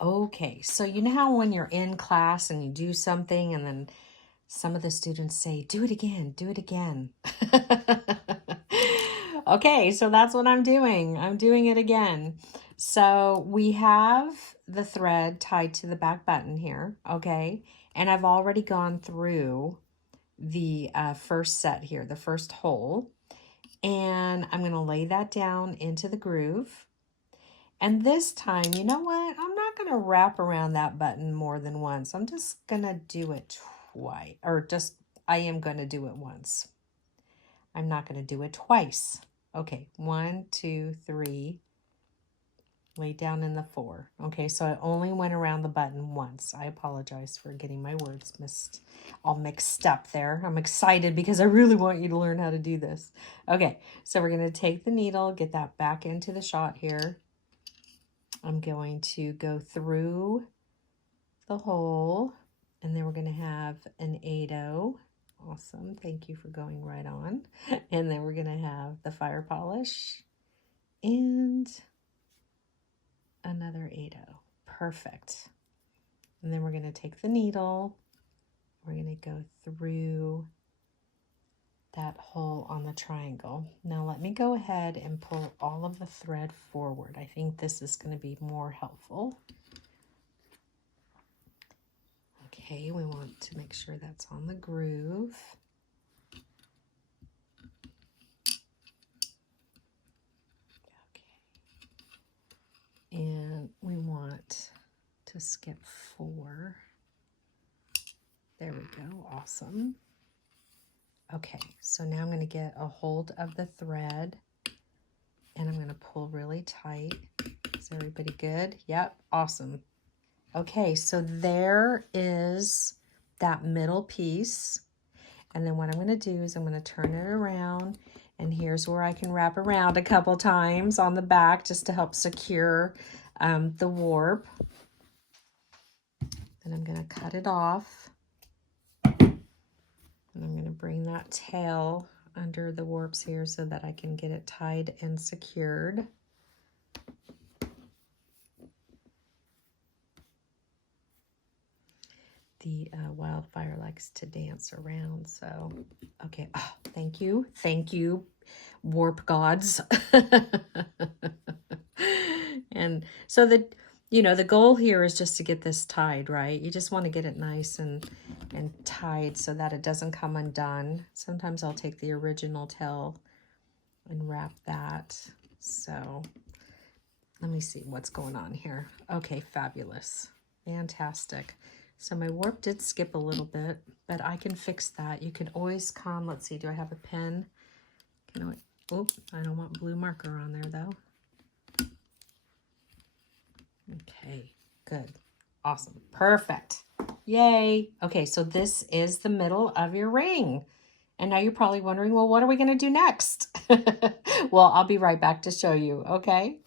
Okay, so you know how when you're in class and you do something and then some of the students say, do it again, do it again. Okay, so that's what I'm doing. I'm doing it again. So we have the thread tied to the back button here, okay? And I've already gone through the first set here, the first hole. And I'm going to lay that down into the groove. And this time, you know what? I'm not going to wrap around that button more than once. I'm just going to do it twice, or I am going to do it once. I'm not going to do it twice. Okay, 1, 2, 3, lay down in the 4. Okay, so I only went around the button once. I apologize for getting my words all mixed up there. I'm excited because I really want you to learn how to do this. Okay, so we're going to take the needle, get that back into the shot here. I'm going to go through the hole, and then we're going to have an 8-0. Awesome. Thank you for going right on. And then we're going to have the fire polish and another 8-0. Perfect. And then we're going to take the needle. We're going to go through that hole on the triangle. Now let me go ahead and pull all of the thread forward. I think this is going to be more helpful. Okay, we want to make sure that's on the groove. Okay. And we want to skip 4. There we go, awesome. Okay, so now I'm going to get a hold of the thread and I'm going to pull really tight. Is everybody good? Yep, awesome. Okay, so there is that middle piece. And then what I'm going to do is I'm going to turn it around, and here's where I can wrap around a couple times on the back just to help secure the warp. And I'm going to cut it off. And I'm going to bring that tail under the warps here so that I can get it tied and secured. The wildfire likes to dance around, so okay. Oh, thank you, warp gods. And so the goal here is just to get this tied, right? You just want to get it nice and tied so that it doesn't come undone. Sometimes I'll take the original tail and wrap that. So let me see what's going on here. Okay, fabulous, fantastic. So my warp did skip a little bit, but I can fix that. You can always come, let's see, do I have a pen? Oops, I don't want blue marker on there though. Okay, good, awesome, perfect, yay. Okay, so this is the middle of your ring. And now you're probably wondering, well, what are we gonna do next? Well, I'll be right back to show you, okay?